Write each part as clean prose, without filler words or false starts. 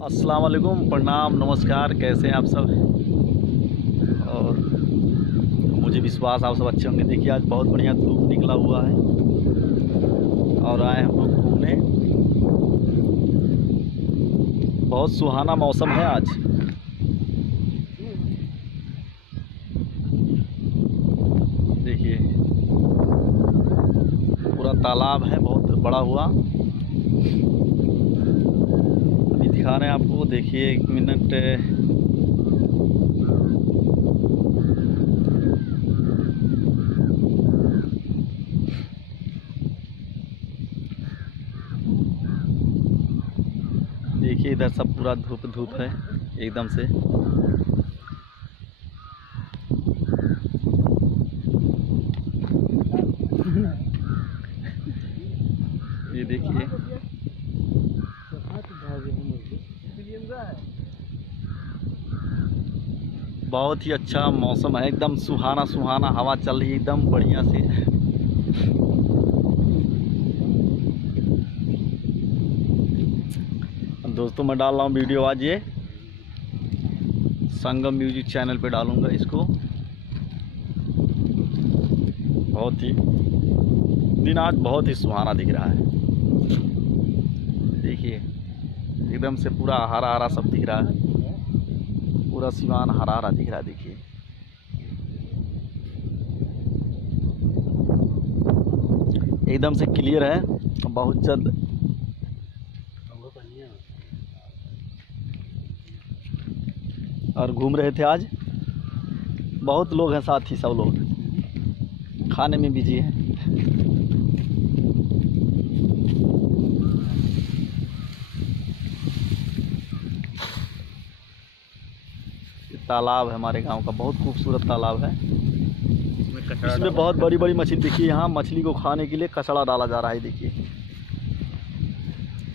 अस्सलाम वालेकुम, प्रणाम, नमस्कार। कैसे हैं आप सब? और मुझे विश्वास आप सब अच्छे होंगे। देखिए आज बहुत बढ़िया धूप निकला हुआ है और आए हम लोग घूमने। बहुत सुहाना मौसम है आज। देखिए पूरा तालाब है, बहुत बड़ा हुआ। अभी दिखा रहे हैं आपको, देखिए 1 मिनट। देखिए इधर सब पूरा धूप धूप है एकदम से। ये देखिए बहुत ही अच्छा मौसम है, एकदम सुहाना सुहाना हवा चल रही है एकदम बढ़िया से। दोस्तों मैं डाल रहा हूँ वीडियो आज, ये संगम म्यूजिक चैनल पे डालूंगा इसको। बहुत ही दिन आज बहुत ही सुहाना दिख रहा है। देखिए एकदम से पूरा हरा हरा सब दिख रहा है, पूरा सिवान हरा हरा दिख रहा है। देखिए एकदम से क्लियर है, बहुत जल्द। और घूम रहे थे आज, बहुत लोग हैं साथ ही, सब लोग खाने में बिजी हैं। तालाब है हमारे गांव का, बहुत खूबसूरत तालाब है। इसमें बहुत बड़ी बड़ी मछली। देखिए यहाँ मछली को खाने के लिए कचड़ा डाला जा रहा है। देखिए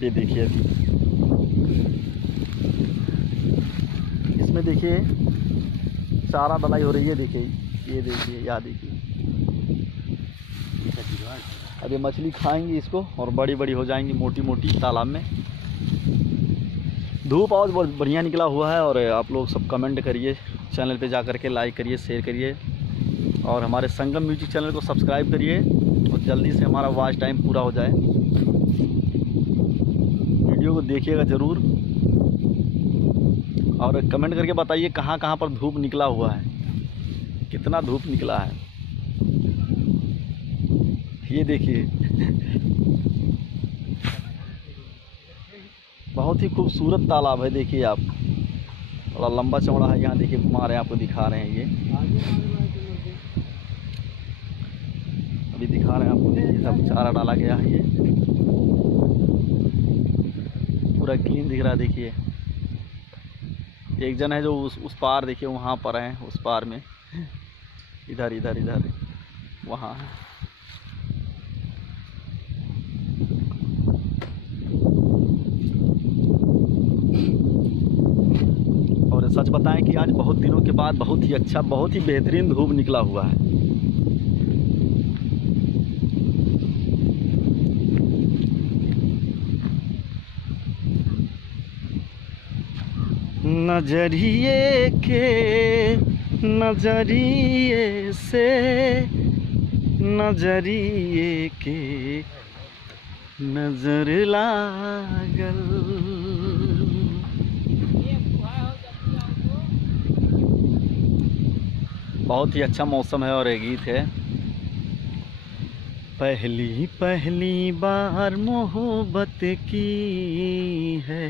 ये देखिए अभी इसमें देखिए चारा डलाई हो रही है। देखिए ये देखिए, यहाँ देखिए अब ये मछली खाएंगी इसको और बड़ी बड़ी हो जाएंगी, मोटी मोटी तालाब में। धूप आज बहुत बढ़िया निकला हुआ है। और आप लोग सब कमेंट करिए, चैनल पे जा कर के लाइक करिए, शेयर करिए और हमारे संगम म्यूजिक चैनल को सब्सक्राइब करिए और जल्दी से हमारा वॉच टाइम पूरा हो जाए। वीडियो को देखिएगा ज़रूर और कमेंट करके बताइए कहाँ कहाँ पर धूप निकला हुआ है, कितना धूप निकला है। ये देखिए बहुत ही खूबसूरत तालाब है। देखिए आप, थोड़ा लंबा चौड़ा है। यहाँ देखिए घुमा रहे हैं, आपको दिखा रहे हैं। ये अभी दिखा रहे हैं आपको। देखिए सब चारा डाला गया है, ये पूरा क्लीन दिख रहा है। देखिए एक जन है जो उस पार, देखिए वहाँ पर है, उस पार में, इधर इधर इधर वहाँ है। और सच बताएं कि आज बहुत दिनों के बाद बहुत ही अच्छा, बहुत ही बेहतरीन धूप निकला हुआ है। नजरिए से नजरिए के नजर लागल। बहुत ही अच्छा मौसम है। और एक गीत है, पहली पहली बार मोहब्बत की है,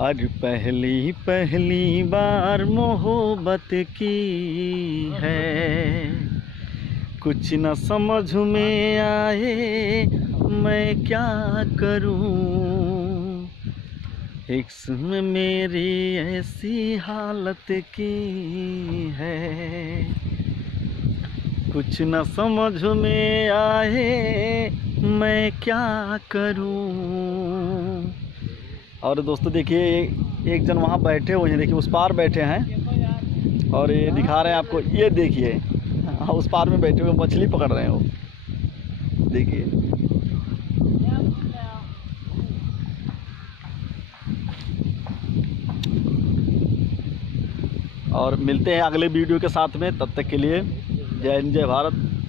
और पहली पहली बार मोहब्बत की है। कुछ न समझ में आए मैं क्या करूं, इश्क़ में मेरी ऐसी हालत की है। कुछ न समझ में आए मैं क्या करूं। और दोस्तों देखिए एक जन वहाँ बैठे हुए हैं, देखिए उस पार बैठे हैं और ये दिखा रहे हैं आपको। ये देखिए उस पार में बैठे हुए मछली पकड़ रहे हैं वो, देखिए। और मिलते हैं अगले वीडियो के साथ में। तब तक के लिए जय हिंद, जय भारत।